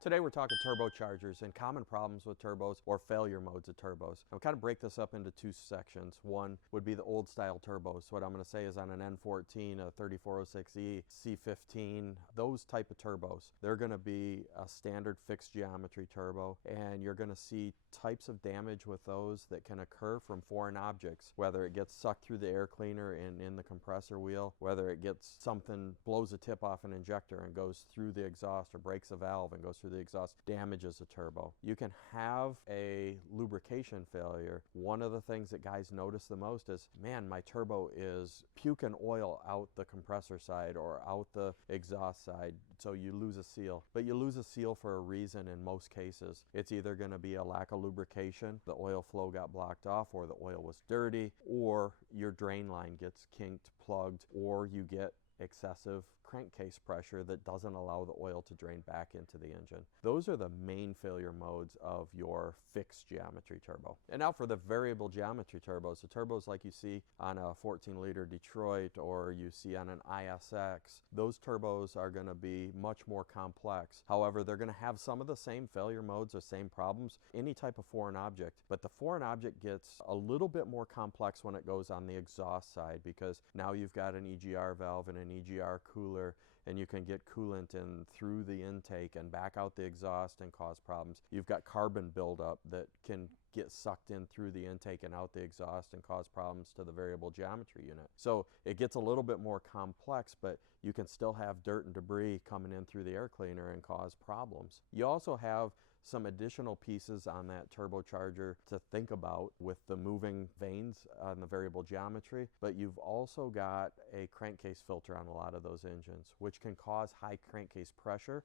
Today we're talking turbochargers and common problems with turbos or failure modes of turbos. I'll kind of break this up into two sections. One would be the old style turbos. What I'm going to say is on an N14, a 3406E, C15, those type of turbos, they're going to be a standard fixed geometry turbo, and you're going to see types of damage with those that can occur from foreign objects, whether it gets sucked through the air cleaner and in the compressor wheel, whether it gets something, blows a tip off an injector and goes through the exhaust, or breaks a valve and goes through the exhaust, damages a turbo. You can have a lubrication failure. One of the things that guys notice the most is, man, my turbo is puking oil out the compressor side or out the exhaust side, so you lose a seal. But you lose a seal for a reason in most cases. It's either going to be a lack of lubrication, the oil flow got blocked off, or the oil was dirty, or your drain line gets kinked, plugged, or you get excessive crankcase pressure that doesn't allow the oil to drain back into the engine. Those are the main failure modes of your fixed geometry turbo. And now for the variable geometry turbos, the turbos like you see on a 14-liter Detroit or you see on an ISX, those turbos are going to be much more complex. However, they're going to have some of the same failure modes or same problems, any type of foreign object, but the foreign object gets a little bit more complex when it goes on the exhaust side, because now you've got an EGR valve and an EGR cooler, and you can get coolant in through the intake and back out the exhaust and cause problems. You've got carbon buildup that can get sucked in through the intake and out the exhaust and cause problems to the variable geometry unit. So it gets a little bit more complex, but you can still have dirt and debris coming in through the air cleaner and cause problems. You also have some additional pieces on that turbocharger to think about with the moving vanes on the variable geometry, but you've also got a crankcase filter on a lot of those engines, which can cause high crankcase pressure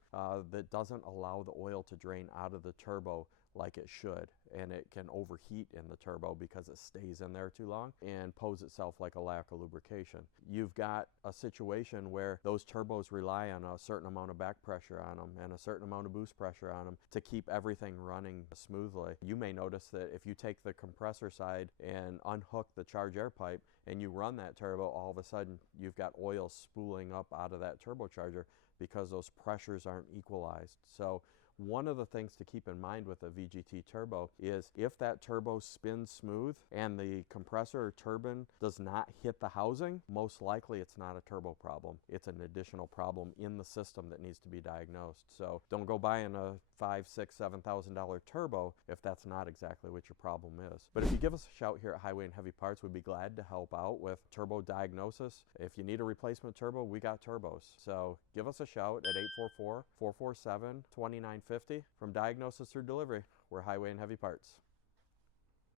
that doesn't allow the oil to drain out of the turbo like it should, and it can overheat in the turbo because it stays in there too long and pose itself like a lack of lubrication. You've got a situation where those turbos rely on a certain amount of back pressure on them and a certain amount of boost pressure on them to keep everything running smoothly. You may notice that if you take the compressor side and unhook the charge air pipe and you run that turbo, all of a sudden you've got oil spooling up out of that turbocharger because those pressures aren't equalized. So one of the things to keep in mind with a VGT turbo is if that turbo spins smooth and the compressor or turbine does not hit the housing, most likely it's not a turbo problem. It's an additional problem in the system that needs to be diagnosed. So don't go buying a $5,000, $6,000, $7,000 turbo if that's not exactly what your problem is. But if you give us a shout here at Highway and Heavy Parts, we'd be glad to help out with turbo diagnosis. If you need a replacement turbo, we got turbos. So give us a shout at 844-447-2950. From diagnosis through delivery, we're Highway and Heavy Parts.